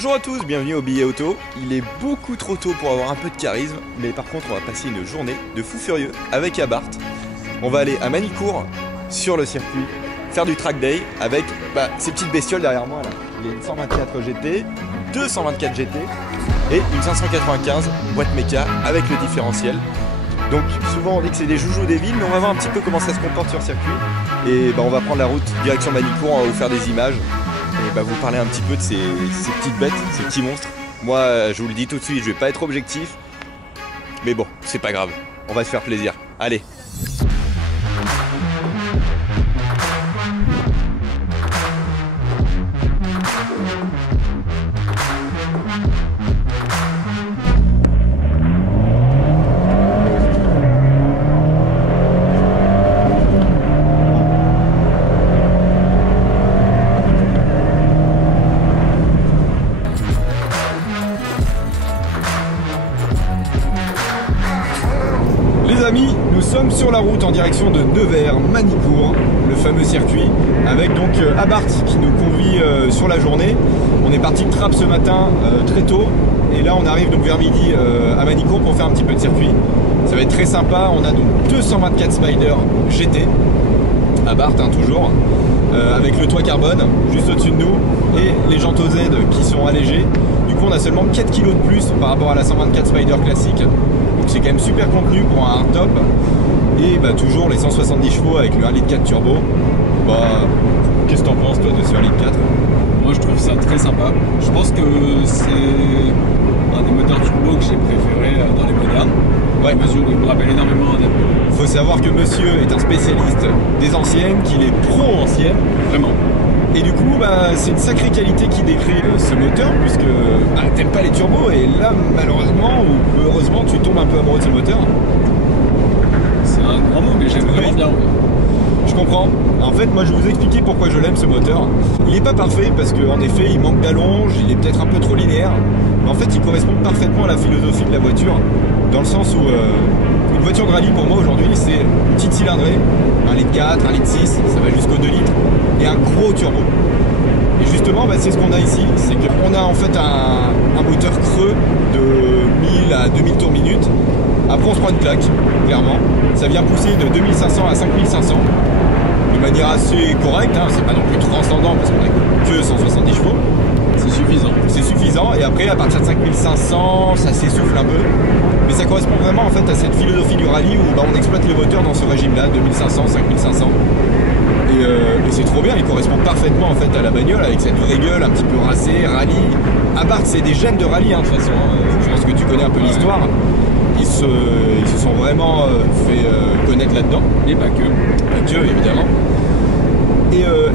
Bonjour à tous, bienvenue au Billet Auto. Il est beaucoup trop tôt pour avoir un peu de charisme, mais par contre on va passer une journée de fou furieux avec Abarth. On va aller à Manicourt, sur le circuit, faire du track day avec ces petites bestioles derrière moi là. Il y a une 124 GT, deux 124 GT et une 595 boîte méca avec le différentiel. Donc souvent on dit que c'est des joujoux des villes, mais on va voir un petit peu comment ça se comporte sur circuit. Et on va prendre la route direction Manicourt, on va vous faire des images. Et vous parler un petit peu de ces petites bêtes, ces petits monstres. Moi, je vous le dis tout de suite, je vais pas être objectif. Mais bon, c'est pas grave, on va se faire plaisir. Allez. Les amis, nous sommes sur la route en direction de Nevers, Manicourt, le fameux circuit, avec donc Abarth qui nous convie sur la journée. On est parti de Trappes ce matin très tôt, et là on arrive donc vers midi à Manicourt pour faire un petit peu de circuit. Ça va être très sympa, on a donc 224 Spider GT, Abarth toujours, avec le toit carbone juste au-dessus de nous, et les jantes OZ qui sont allégées. Du coup on a seulement 4 kg de plus par rapport à la 124 Spider classique. C'est quand même super contenu pour un hardtop. Et toujours les 170 chevaux avec le 1,4 litre turbo. Qu'est-ce que t'en penses toi de ce 1,4 litre? Moi je trouve ça très sympa. Je pense que c'est un des moteurs turbo que j'ai préféré dans les modernes. Ouais, mesure où il me rappelle énormément un Apple. Faut savoir que monsieur est un spécialiste des anciennes, qu'il est pro-ancienne. Vraiment. Et du coup, c'est une sacrée qualité qui décrit ce moteur, puisque t'aimes pas les turbos, et là, malheureusement ou heureusement, tu tombes un peu amoureux de ce moteur. C'est un grand mot, mais j'aime vraiment bien. Je comprends. En fait, moi, je vais vous expliquer pourquoi je l'aime, ce moteur. Il n'est pas parfait, parce qu'en effet, il manque d'allonge, il est peut-être un peu trop linéaire. Mais en fait, il correspond parfaitement à la philosophie de la voiture, dans le sens où une voiture de rallye, pour moi, aujourd'hui, c'est une petite cylindrée, 1,4 litre, 1,6 litre, ça va jusqu'au 2 litres, et un gros turbo. Et justement, c'est ce qu'on a ici, c'est qu'on a en fait un moteur creux de 1000 à 2000 tours minute. Après on se prend une claque, clairement. Ça vient pousser de 2500 à 5500, de manière assez correcte, hein. C'est pas non plus transcendant parce qu'on a que 170 chevaux. C'est suffisant. C'est suffisant, et après à partir de 5500, ça s'essouffle un peu. Mais ça correspond vraiment en fait à cette philosophie du rallye où on exploite les moteurs dans ce régime-là, 2500, 5500. Et c'est trop bien, il correspond parfaitement en fait à la bagnole avec cette vraie gueule un petit peu racée, rallye. Abarth, c'est des gènes de rallye de toute façon, je pense que tu connais un peu l'histoire. Ils se sont vraiment fait connaître là-dedans. Et pas que. Pas que, évidemment.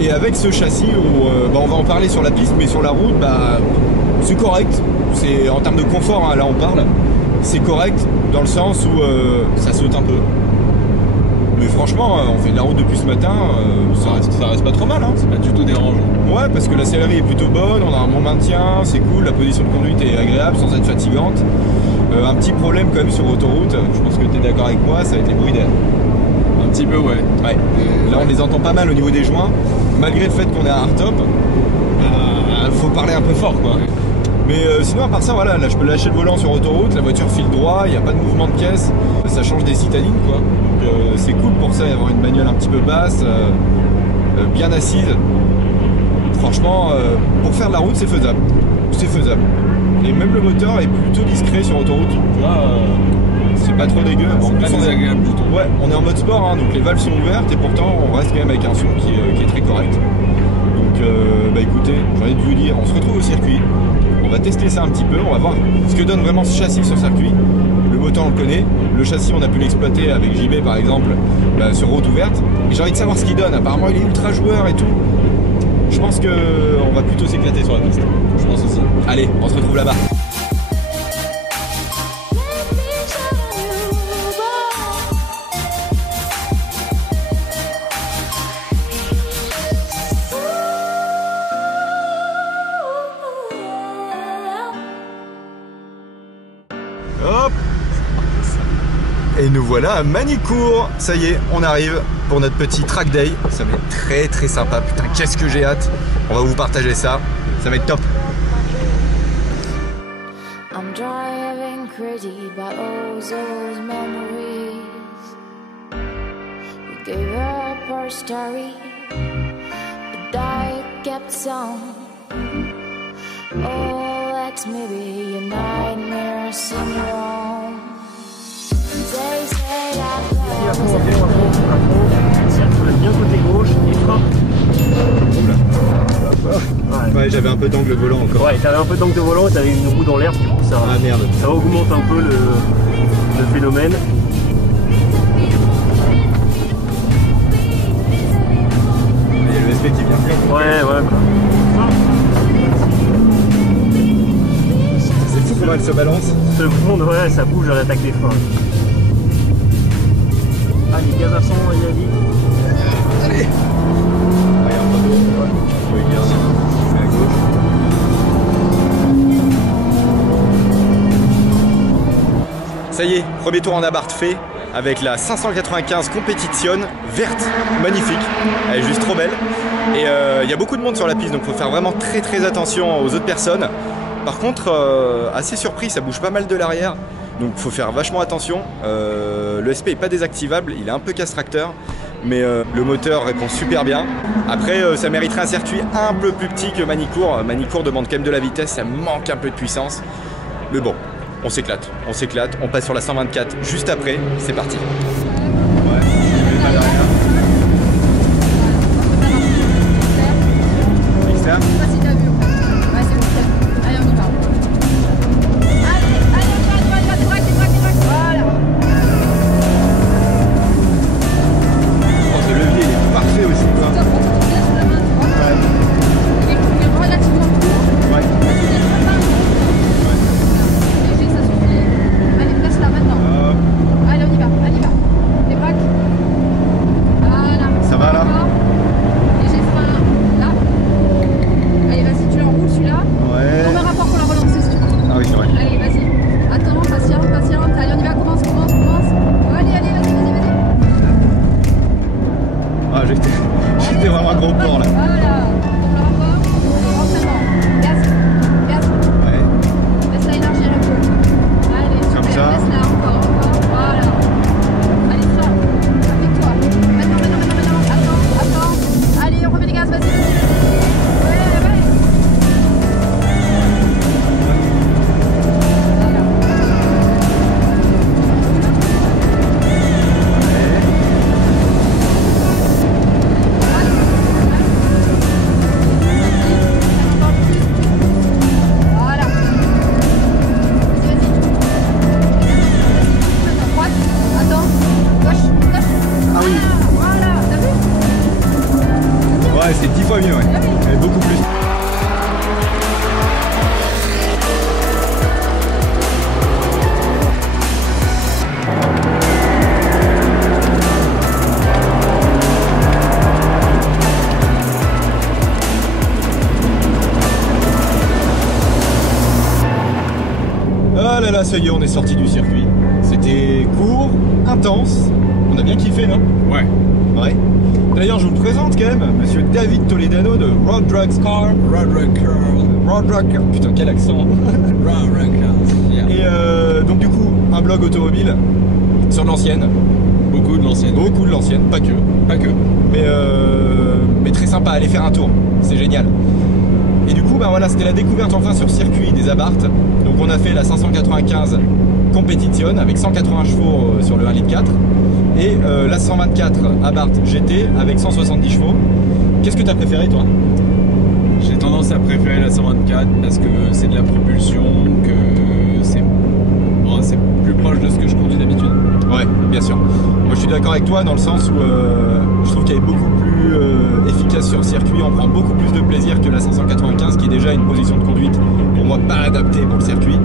Et avec ce châssis où on va en parler sur la piste, mais sur la route, c'est correct. C'est en termes de confort, là on parle. C'est correct dans le sens où ça saute un peu. Mais franchement, on fait de la route depuis ce matin, ça reste pas trop mal. Hein. C'est pas du tout dérangeant. Ouais, parce que la sellerie est plutôt bonne, on a un bon maintien, c'est cool, la position de conduite est agréable sans être fatigante. Un petit problème quand même sur autoroute, je pense que tu es d'accord avec moi, ça va être les bruits d'air. Un petit peu, ouais. Là, on les entend pas mal au niveau des joints, malgré le fait qu'on est à hardtop. Faut parler un peu fort, quoi. Mais sinon, à part ça, voilà, là je peux lâcher le volant sur autoroute, la voiture file droit, il n'y a pas de mouvement de caisse, ça change des citadines, quoi. Donc c'est cool pour ça, avoir une bagnole un petit peu basse, bien assise. Franchement, pour faire de la route, c'est faisable. C'est faisable. Et même le moteur est plutôt discret sur autoroute. Tu vois, c'est pas trop dégueu. C'est pas désagréable du tout. Ouais, on est en mode sport, hein, donc les valves sont ouvertes et pourtant on reste quand même avec un son qui est très correct. Donc écoutez, j'ai envie de vous dire, on se retrouve au circuit. On va tester ça un petit peu, on va voir ce que donne vraiment ce châssis sur circuit. Le moteur on le connaît, le châssis on a pu l'exploiter avec JB par exemple sur route ouverte. Et j'ai envie de savoir ce qu'il donne, apparemment il est ultra joueur et tout. Je pense qu'on va plutôt s'éclater sur la piste. Je pense aussi. Allez, on se retrouve là-bas. Hop. Et nous voilà à Manicourt. Ça y est, on arrive pour notre petit track day. Ça va être très très sympa. Putain, qu'est-ce que j'ai hâte. On va vous partager ça. Ça va être top. dirty by all those memories. We gave her her story, but I kept some. Oh, that's maybe a nightmare syndrome. They say that À fond, bien côté gauche et frein. Ouais, j'avais un peu d'angle volant encore. Ouais, t'avais un peu d'angle de volant et t'avais une roue dans l'air, du coup ça, Ah merde. ça augmente un peu le phénomène. Il y a le SP qui vient bien. Ouais, quoi. C'est fou comment elle se balance. Seconde, ouais, ça bouge à l'attaque des freins. Allez, gaz à fond, Yannick. Allez. Regarde, pas d'eau. Ouais. Regarde, je vais à gauche. Ça y est, premier tour en Abarth fait avec la 595 Competition verte, magnifique, elle est juste trop belle. Et il y a beaucoup de monde sur la piste, donc il faut faire vraiment très attention aux autres personnes. Par contre, assez surpris, ça bouge pas mal de l'arrière, donc il faut faire vachement attention. Le SP est pas désactivable, il est un peu casse-tracteur, mais le moteur répond super bien. Après, ça mériterait un circuit un peu plus petit que Manicourt. Manicourt demande quand même de la vitesse, ça manque un peu de puissance. Mais bon, on s'éclate, on passe sur la 124 juste après, c'est parti. Ouais, je vais pas derrière. Externe. J'étais vraiment un gros porc là. Voilà, on le rapport, rentrement, gaz, Ouais. laisse-la élargir un peu. Allez, super, Comme ça. laisse-la encore, voilà. Allez, sors, applique-toi. Maintenant, attends. Allez, on remet les gaz, vas-y. Ouais. Ouais, c'est 10 fois mieux, ouais. Mais beaucoup plus. Ah là là, ça y est, on est sorti du circuit. C'était court, intense. On a bien kiffé, non? Ouais. Ouais. D'ailleurs, je vous le présente quand même, monsieur David Toledano de Road Drugs Car. Road Drug. Putain, quel accent. Et donc du coup, un blog automobile sur l'ancienne. Beaucoup de l'ancienne. Beaucoup de l'ancienne, pas que. Pas que. Mais très sympa, allez faire un tour, c'est génial. Et du coup, bah voilà, c'était la découverte enfin sur circuit des Abarth. Donc on a fait la 595 Competition avec 180 chevaux sur le 1,4 litre et la 124 Abarth GT avec 170 chevaux. Qu'est-ce que tu as préféré toi? J'ai tendance à préférer la 124 parce que c'est de la propulsion, que c'est plus proche de ce que je conduis d'habitude. Ouais, bien sûr. Moi je suis d'accord avec toi dans le sens où je trouve qu'elle est beaucoup plus efficace sur circuit, on prend beaucoup plus de plaisir que la 595 qui est déjà une position de conduite pour moi pas adaptée pour le circuit.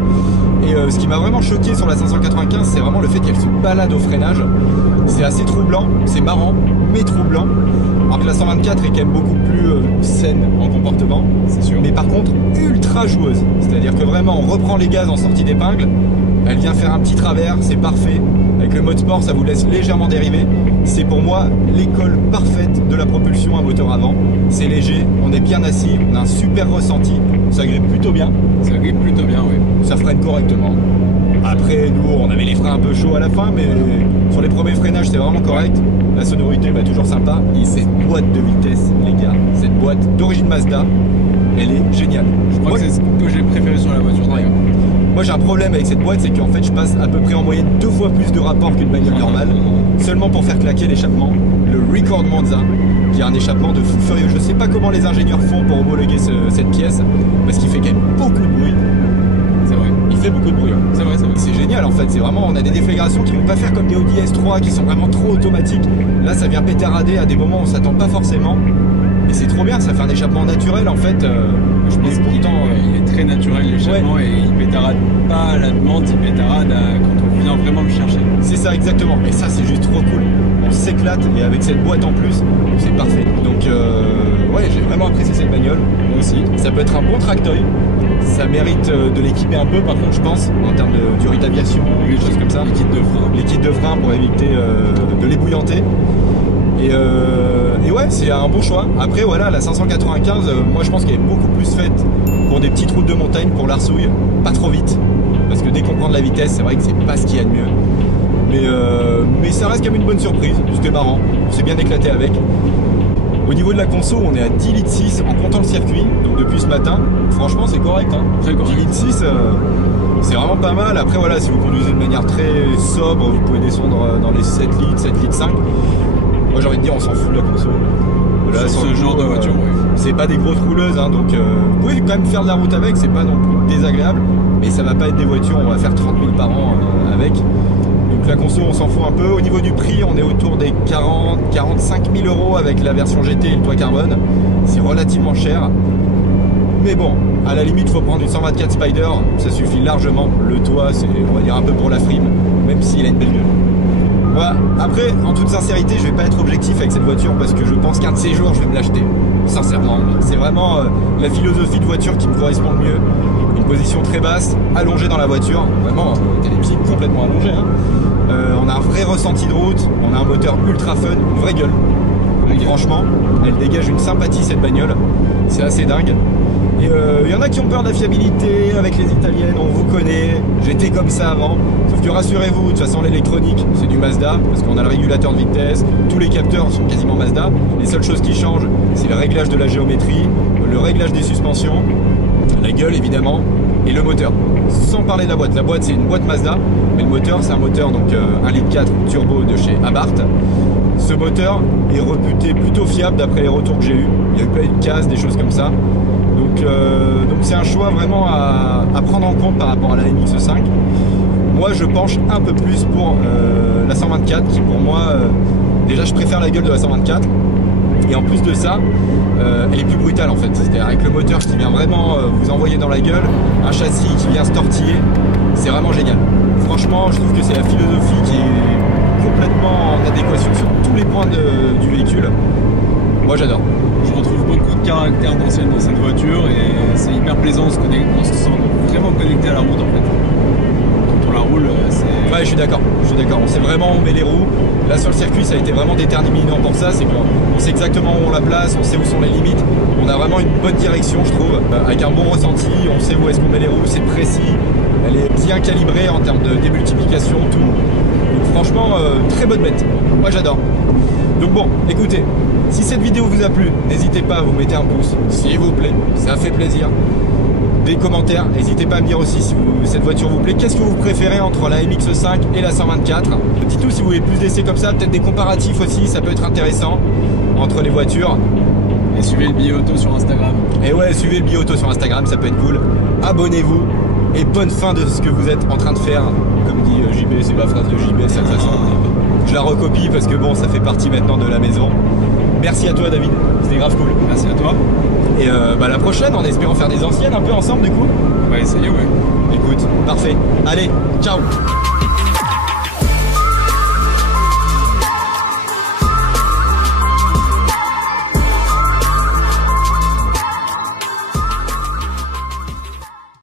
Et ce qui m'a vraiment choqué sur la 595, c'est vraiment le fait qu'elle se balade au freinage. C'est assez troublant, c'est marrant, mais troublant. Alors que la 124 est quand même beaucoup plus saine en comportement, C'est sûr. mais par contre ultra joueuse. C'est-à-dire que vraiment on reprend les gaz en sortie d'épingle, elle vient faire un petit travers, c'est parfait. Avec le mode sport, ça vous laisse légèrement dériver. C'est pour moi l'école parfaite de la propulsion à moteur avant. C'est léger, on est bien assis, on a un super ressenti, ça grippe plutôt bien, Ça grippe plutôt bien, oui. ça freine correctement. Après, nous, on avait les freins un peu chauds à la fin, mais sur les premiers freinages, c'est vraiment correct. La sonorité, bah, toujours sympa. Et cette boîte de vitesse, les gars, cette boîte d'origine Mazda, elle est géniale. Je crois que c'est ce que j'ai préféré sur la voiture d'ailleurs. Moi, j'ai un problème avec cette boîte, c'est qu'en fait, je passe à peu près en moyenne 2 fois plus de rapport qu'une bagnole normale, seulement pour faire claquer l'échappement, le Record Monza, qui a un échappement de fou furieux. Je sais pas comment les ingénieurs font pour homologuer cette pièce, parce qu'il fait quand même beaucoup de bruit. C'est vrai. Il fait beaucoup de bruit. C'est vrai, c'est vrai. C'est génial en fait, c'est vraiment, on a des déflagrations qui vont pas faire comme des Audi S3 qui sont vraiment trop automatiques. Là, ça vient pétarader à des moments où on s'attend pas forcément. Et c'est trop bien, ça fait un échappement naturel en fait. Je pense qu'il il est très naturel l'échappement et il pétarade pas à la demande, il pétarade quand on vient vraiment le chercher. C'est ça exactement, et ça c'est juste trop cool. On s'éclate et avec cette boîte en plus, c'est parfait. Donc ouais, j'ai vraiment apprécié cette bagnole. Moi aussi. Ça peut être un bon tracteuil. Ça mérite de l'équiper un peu par contre je pense, en termes de durée d'aviation, des choses comme ça. Les kits de frein. Les kits de frein pour éviter de l'ébouillanter. Et ouais, c'est un bon choix. Après, voilà, la 595, moi je pense qu'elle est beaucoup plus faite pour des petites routes de montagne, pour l'arsouille, pas trop vite. Parce que dès qu'on prend de la vitesse, c'est vrai que c'est pas ce qu'il y a de mieux. Mais ça reste quand même une bonne surprise. C'était marrant, on s'est bien éclaté avec. Au niveau de la conso, on est à 10 litres 6 en comptant le circuit. Donc depuis ce matin, franchement, c'est correct. Hein. Très correct. 10 litres 6, c'est vraiment pas mal. Après, voilà, si vous conduisez de manière très sobre, vous pouvez descendre dans les 7 litres, 7 litres 5. Moi j'ai envie de dire on s'en fout de la conso. Là, sur ce genre de voiture, oui. C'est pas des grosses rouleuses, hein, donc vous pouvez quand même faire de la route avec, c'est pas non plus désagréable, mais ça va pas être des voitures, on va faire 30 000 par an avec. Donc la conso on s'en fout un peu. Au niveau du prix, on est autour des 40-45 000 euros avec la version GT et le toit carbone. C'est relativement cher. Mais bon, à la limite, faut prendre une 124 Spider, ça suffit largement. Le toit, c'est, on va dire, un peu pour la frime, même s'il a une belle gueule. Voilà. Après, en toute sincérité, je vais pas être objectif avec cette voiture parce que je pense qu'un de ces jours, je vais me l'acheter. Sincèrement, c'est vraiment la philosophie de voiture qui me correspond le mieux. Une position très basse, allongée dans la voiture. Vraiment, t'as les pieds complètement allongés. Hein. On a un vrai ressenti de route, on a un moteur ultra fun, une vraie gueule. Franchement, elle dégage une sympathie cette bagnole. C'est assez dingue. Et il y en a qui ont peur de la fiabilité avec les italiennes, on vous connaît, j'étais comme ça avant. Sauf que rassurez-vous, de toute façon l'électronique c'est du Mazda, parce qu'on a le régulateur de vitesse, tous les capteurs sont quasiment Mazda. Les seules choses qui changent, c'est le réglage de la géométrie, le réglage des suspensions, la gueule évidemment, et le moteur. Sans parler de la boîte c'est une boîte Mazda, mais le moteur c'est un moteur donc 1,4 litre turbo de chez Abarth. Ce moteur est réputé plutôt fiable d'après les retours que j'ai eu. Il n'y a eu pas eu de casse, des choses comme ça. Donc c'est un choix vraiment à prendre en compte par rapport à la MX5. Moi je penche un peu plus pour la 124 qui pour moi, déjà je préfère la gueule de la 124. Et en plus de ça, elle est plus brutale en fait. C'est-à-dire avec le moteur qui vient vraiment vous envoyer dans la gueule, un châssis qui vient se tortiller, c'est vraiment génial. Franchement, je trouve que c'est la philosophie qui est complètement en adéquation sur tous les points du véhicule. Moi j'adore. Je retrouve beaucoup de caractère dans cette voiture et c'est hyper plaisant, on se sent vraiment connecté à la route en fait. Quand on la roule, c'est... Ouais, je suis d'accord, on sait vraiment où on met les roues. Là sur le circuit ça a été vraiment déterminant pour ça, c'est qu'on sait exactement où on la place, on sait où sont les limites. On a vraiment une bonne direction je trouve, avec un bon ressenti, on sait où est-ce qu'on met les roues, c'est précis. Elle est bien calibrée en termes de démultiplication, tout. Donc franchement, très bonne bête, moi j'adore. Donc bon, écoutez, si cette vidéo vous a plu, n'hésitez pas à vous mettre un pouce, s'il vous plaît, ça fait plaisir. Des commentaires, n'hésitez pas à me dire aussi si cette voiture vous plaît. Qu'est-ce que vous préférez entre la MX5 et la 124? Dites-nous si vous voulez plus d'essais comme ça, peut-être des comparatifs aussi, ça peut être intéressant entre les voitures. Et suivez le Bi-Auto sur Instagram. Et ouais, suivez le Bi-Auto sur Instagram, ça peut être cool. Abonnez-vous et bonne fin de ce que vous êtes en train de faire. Comme dit JB, c'est ma phrase de JB, cette façon. Je la recopie parce que bon, ça fait partie maintenant de la maison. Merci à toi David, c'était grave cool. Merci à toi. Et la prochaine, en espérant faire des anciennes un peu ensemble du coup. On va essayer, ouais. Écoute, parfait. Allez, ciao.